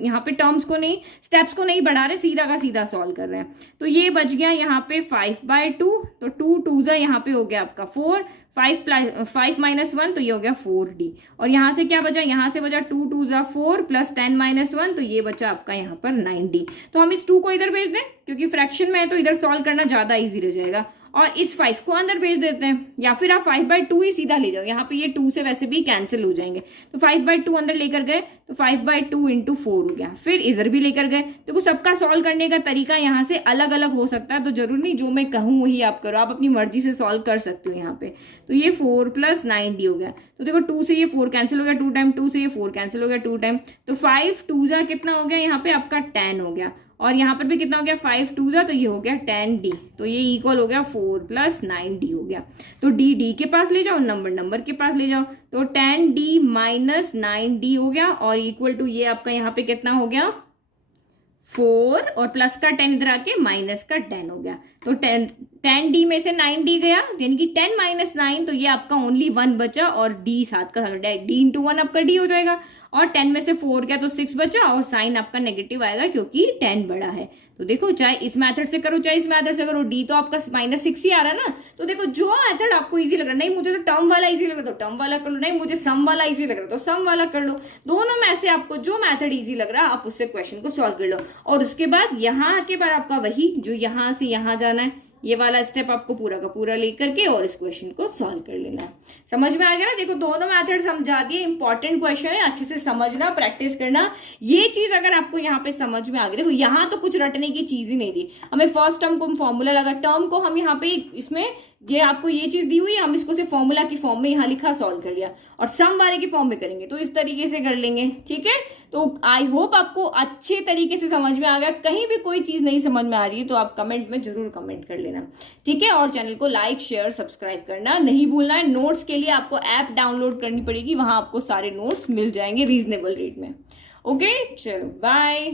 यहाँ पे टर्म्स को नहीं, स्टेप्स को नहीं बढ़ा रहे, सीधा का सीधा सॉल्व कर रहे हैं। तो ये बच गया यहाँ पे 5/2, तो 2 2 यहाँ पे हो गया आपका 4, 5 माइनस 1 तो ये हो गया 4d, और यहाँ से क्या बचा, यहाँ से बचा 2 2 4 प्लस 10 माइनस 1 तो ये बचा आपका यहाँ पर 9d। तो हम इस 2 को इधर भेज दें क्योंकि फ्रैक्शन में है, तो इधर सॉल्व करना ज्यादा इजी रह जाएगा, और इस 5 को अंदर भेज देते हैं, या फिर आप 5/2 ही सीधा ले जाओ, यहाँ पे ये 2 से वैसे भी कैंसिल हो जाएंगे, तो 5/2 अंदर लेकर गए तो 5/2 इंटू 4 हो गया, फिर इधर भी लेकर गए। देखो सबका सॉल्व करने का तरीका यहाँ से अलग अलग हो सकता है, तो जरूर नहीं जो मैं कहूँ वही आप करो, आप अपनी मर्जी से सॉल्व कर सकते हो यहाँ पे। तो ये 4 प्लस 9d हो गया, तो देखो 2 से ये 4 कैंसिल हो गया 2 टाइम, 2 से ये 4 कैंसिल हो गया 2 टाइम, तो 5 2 कितना हो गया यहाँ पे आपका 10 हो गया, और यहाँ पर भी कितना हो गया 5 2 तो ये हो गया 10d, तो ये इक्वल हो गया 4 प्लस 9d हो गया। तो d के पास ले जाओ, नंबर के पास ले जाओ, तो 10d माइनस 9d हो गया, और इक्वल टू ये आपका यहाँ पे कितना हो गया 4, और प्लस का 10 इधर आके माइनस का 10 हो गया, तो 10d में से 9d गया, यानी कि 10 माइनस 9, तो ये आपका ओनली 1 बचा, और d साथ का d इंटू 1 आपका d हो जाएगा, और 10 में से 4 गया तो 6 बचा, और साइन आपका नेगेटिव आएगा क्योंकि 10 बड़ा है। तो देखो चाहे इस मेथड से करो चाहे इस मेथड से करो, d तो आपका -6 ही आ रहा है ना। तो देखो जो मेथड आपको इजी लग रहा है, नहीं मुझे तो टर्म वाला इजी लग रहा है तो टर्म वाला कर लो, नहीं मुझे सम वाला इजी लग रहा है तो सम वाला कर लो, दोनों में से आपको जो मेथड इजी लग रहा है आप उससे क्वेश्चन को सॉल्व कर लो। और उसके बाद यहाँ के बाद आपका वही जो यहाँ से यहाँ जाना है, ये वाला स्टेप आपको पूरा का पूरा लेकर के और इस क्वेश्चन को सॉल्व कर लेना है। समझ में आ गया ना? देखो दोनों मेथड समझा दिए, इंपॉर्टेंट क्वेश्चन है, अच्छे से समझना, प्रैक्टिस करना। ये चीज अगर आपको यहाँ पे समझ में आ गई, देखो यहाँ तो कुछ रटने की चीज ही नहीं दी हमें। फर्स्ट टर्म को हम फॉर्मूला लगा, टर्म को हम यहाँ पे इसमें ये आपको ये चीज दी हुई है, हम इसको सिर्फ फॉर्मूला की फॉर्म में यहाँ लिखा सॉल्व कर लिया, और सम वाले की फॉर्म में करेंगे तो इस तरीके से कर लेंगे। ठीक है, तो आई होप आपको अच्छे तरीके से समझ में आ गया। कहीं भी कोई चीज नहीं समझ में आ रही है तो आप कमेंट में जरूर कमेंट कर लेना। ठीक है, और चैनल को लाइक शेयर सब्सक्राइब करना नहीं भूलना है। नोट्स के लिए आपको ऐप डाउनलोड करनी पड़ेगी, वहां आपको सारे नोट्स मिल जाएंगे रीजनेबल रेट में। ओके, चलो बाय।